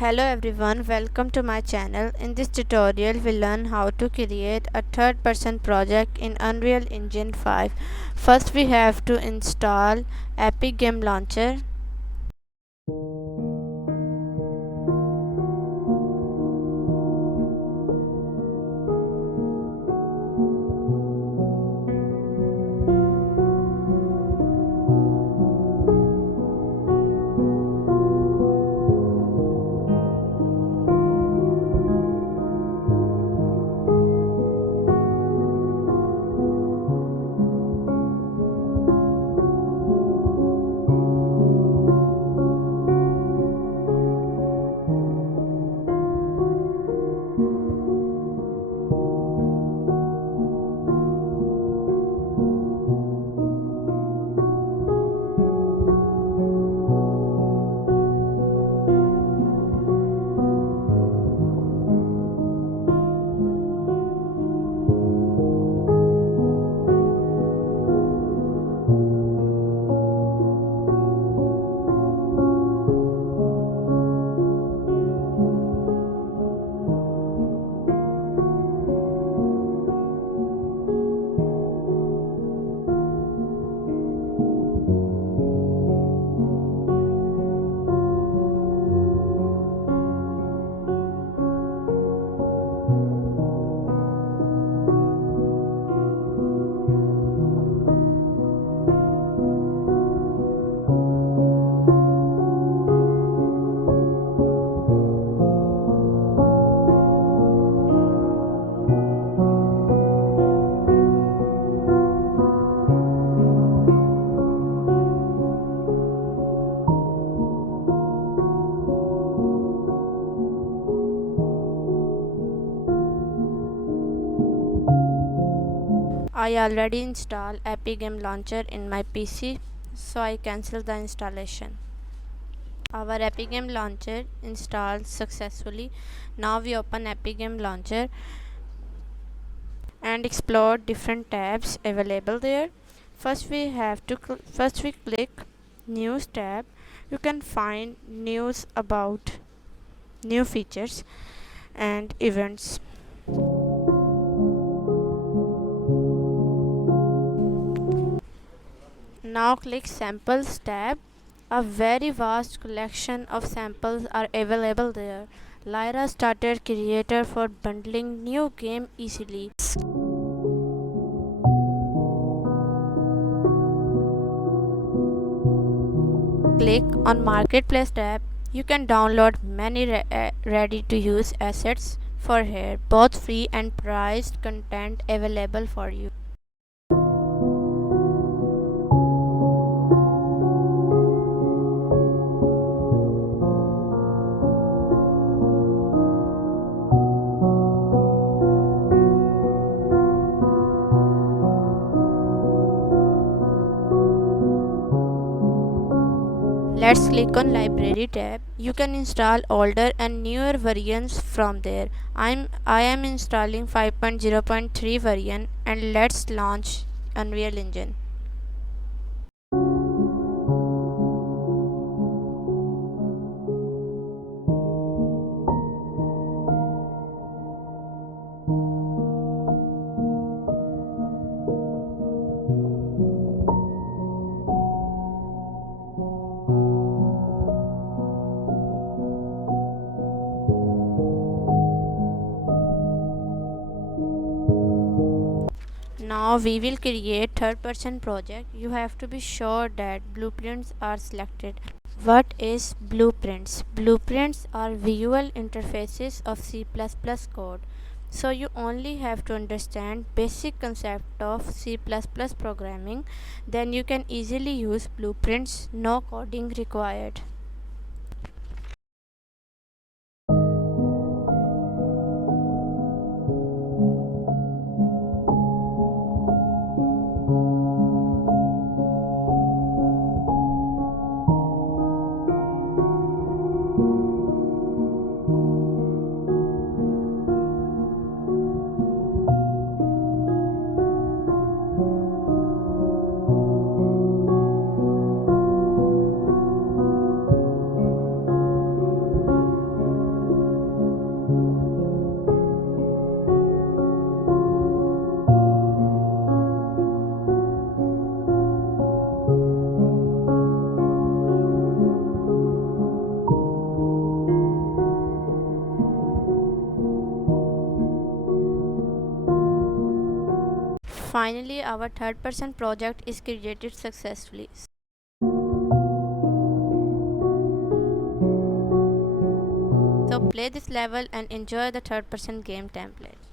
Hello everyone, welcome to my channel. In this tutorial we learn how to create a third person project in Unreal Engine 5. First we have to install Epic Game Launcher. I already installed Epic Game Launcher in my PC, so I cancel the installation. Our Epic Game Launcher installed successfully. Now we open Epic Game Launcher and explore different tabs available there. First we click News tab. You can find news about new features and events. Now click Samples tab. A very vast collection of samples are available there. Lyra started creator for bundling new game easily. Click on Marketplace tab. You can download many ready to use assets for here, both free and priced content available for you. Let's click on Library tab. You can install older and newer versions from there. I am installing 5.0.3 version, and let's launch Unreal Engine. Now we will create third person project. You have to be sure that blueprints are selected. What is blueprints? Blueprints are visual interfaces of C++ code. So you only have to understand basic concept of C++ programming, then you can easily use blueprints, no coding required. Finally, our third person project is created successfully. So play this level and enjoy the third person game template.